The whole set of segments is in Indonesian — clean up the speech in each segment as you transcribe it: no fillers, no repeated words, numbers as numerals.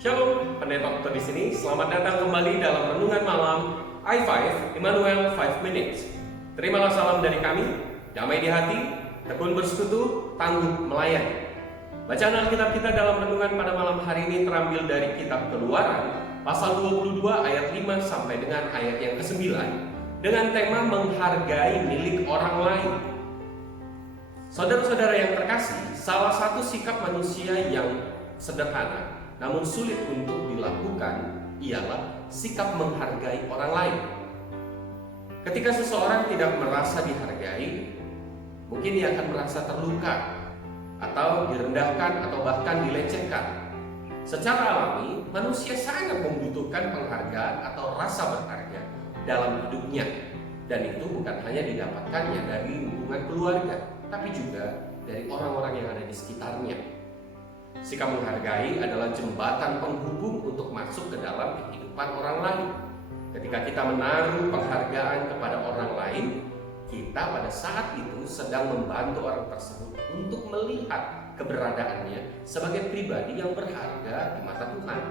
Shalom, Pendeta Okto di sini. Selamat datang kembali dalam renungan malam I5 Immanuel 5 Minutes. Terimalah salam dari kami, damai di hati, tekun bersekutu, tangguh melayani. Bacaan Alkitab kita dalam renungan pada malam hari ini terambil dari kitab Keluaran pasal 22 ayat 5 sampai dengan ayat yang ke-9 dengan tema menghargai milik orang lain. Saudara-saudara yang terkasih, salah satu sikap manusia yang sederhana namun sulit untuk dilakukan ialah sikap menghargai orang lain. Ketika seseorang tidak merasa dihargai, mungkin dia akan merasa terluka atau direndahkan atau bahkan dilecehkan. Secara alami, manusia sangat membutuhkan penghargaan atau rasa berharga dalam hidupnya, dan itu bukan hanya didapatkannya dari lingkungan keluarga, tapi juga dari orang-orang yang ada di sekitarnya. Sikap menghargai adalah jembatan penghubung untuk masuk ke dalam kehidupan orang lain. Ketika kita menaruh penghargaan kepada orang lain, kita pada saat itu sedang membantu orang tersebut untuk melihat keberadaannya sebagai pribadi yang berharga di mata Tuhan.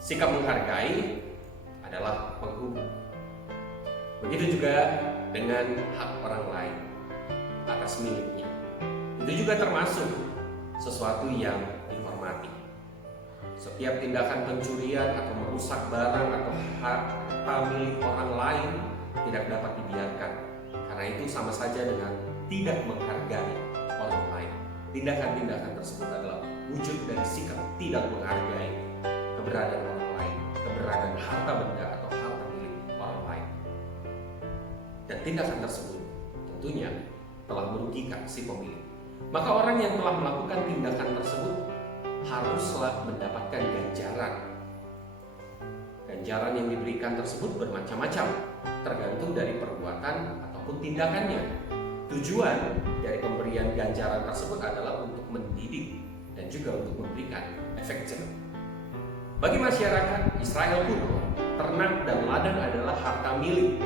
Sikap menghargai adalah penghubung. Begitu juga dengan hak orang lain atas miliknya. Itu juga termasuk sesuatu yang dihormati. Setiap tindakan pencurian atau merusak barang atau harta milik orang lain tidak dapat dibiarkan, karena itu sama saja dengan tidak menghargai orang lain. Tindakan-tindakan tersebut adalah wujud dari sikap tidak menghargai keberadaan orang lain, keberadaan harta benda atau harta milik orang lain. Dan tindakan tersebut tentunya telah merugikan si pemilik. Maka orang yang telah melakukan tindakan tersebut haruslah mendapatkan ganjaran. Ganjaran yang diberikan tersebut bermacam-macam, tergantung dari perbuatan ataupun tindakannya. Tujuan dari pemberian ganjaran tersebut adalah untuk mendidik dan juga untuk memberikan efek jerah. Bagi masyarakat Israel kuno, ternak dan ladang adalah harta milik.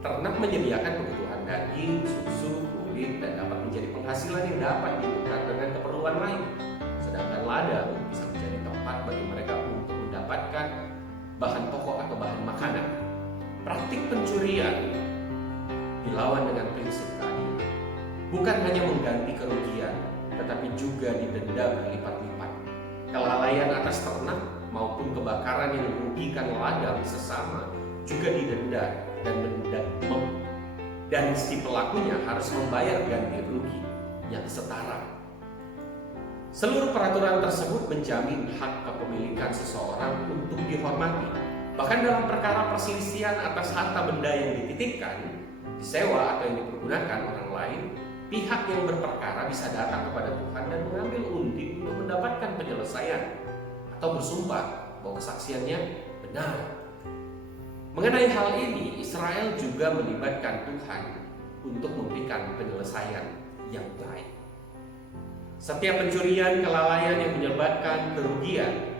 Ternak menyediakan kebutuhan daging, susu, kulit, dan dapat menjadi penghasilan yang dapat ditukar dengan keperluan lain. Sedangkan ladang bisa menjadi tempat bagi mereka untuk mendapatkan bahan pokok atau bahan makanan. Praktik pencurian dilawan dengan prinsip keadilan. Bukan hanya mengganti kerugian, tetapi juga didenda berlipat-lipat. Kelalaian atas ternak maupun kebakaran yang merugikan ladang sesama juga didenda dan si pelakunya harus membayar ganti rugi yang setara. Seluruh peraturan tersebut menjamin hak kepemilikan seseorang untuk dihormati. Bahkan dalam perkara perselisihan atas harta benda yang dititipkan, disewa atau yang dipergunakan orang lain, pihak yang berperkara bisa datang kepada Tuhan dan mengambil undi untuk mendapatkan penyelesaian atau bersumpah bahwa kesaksiannya benar. Mengenai hal ini, Israel juga melibatkan Tuhan untuk memberikan penyelesaian yang baik. Setiap pencurian, kelalaian yang menyebabkan kerugian,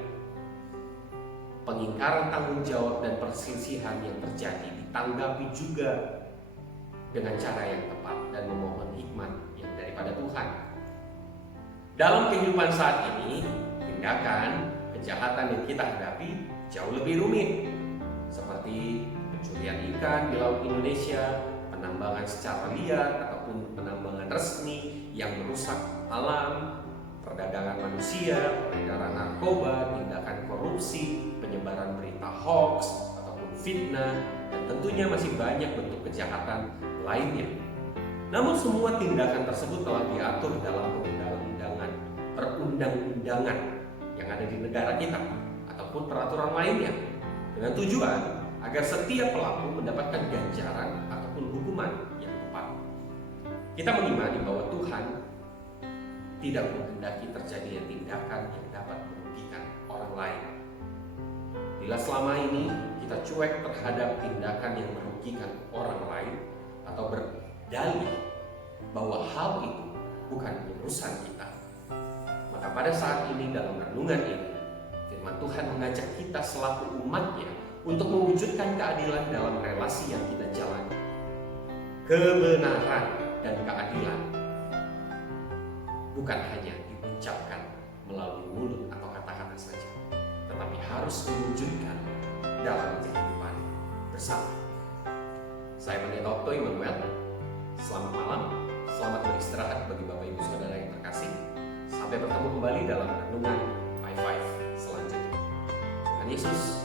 pengingkaran tanggung jawab dan perselisihan yang terjadi ditanggapi juga dengan cara yang tepat dan memohon hikmat yang daripada Tuhan. Dalam kehidupan saat ini, tindakan kejahatan yang kita hadapi jauh lebih rumit, seperti pencurian ikan di laut Indonesia, penambangan secara liar ataupun penambangan resmi yang merusak alam, perdagangan manusia, peredaran narkoba, tindakan korupsi, penyebaran berita hoax ataupun fitnah, dan tentunya masih banyak bentuk kejahatan lainnya. Namun semua tindakan tersebut telah diatur dalam perundang-undangan yang ada di negara kita ataupun peraturan lainnya, dengan tujuan agar setiap pelaku mendapatkan ganjaran ataupun hukuman yang tepat. Kita mengimani bahwa Tuhan tidak menghendaki terjadinya tindakan yang dapat merugikan orang lain. Bila selama ini kita cuek terhadap tindakan yang merugikan orang lain atau berdalih bahwa hal itu bukan urusan kita, maka pada saat ini dalam renungan ini firman Tuhan mengajak kita selaku umatnya untuk mewujudkan keadilan dalam relasi yang kita jalani. Kebenaran dan keadilan bukan hanya diucapkan melalui mulut atau kata harus mewujudkan dalam kehidupan bersama. Saya Pendeta Okto Immanuel. Selamat malam, selamat beristirahat bagi Bapak Ibu Saudara yang terkasih. Sampai bertemu kembali dalam renungan i5 selanjutnya. Tuhan Yesus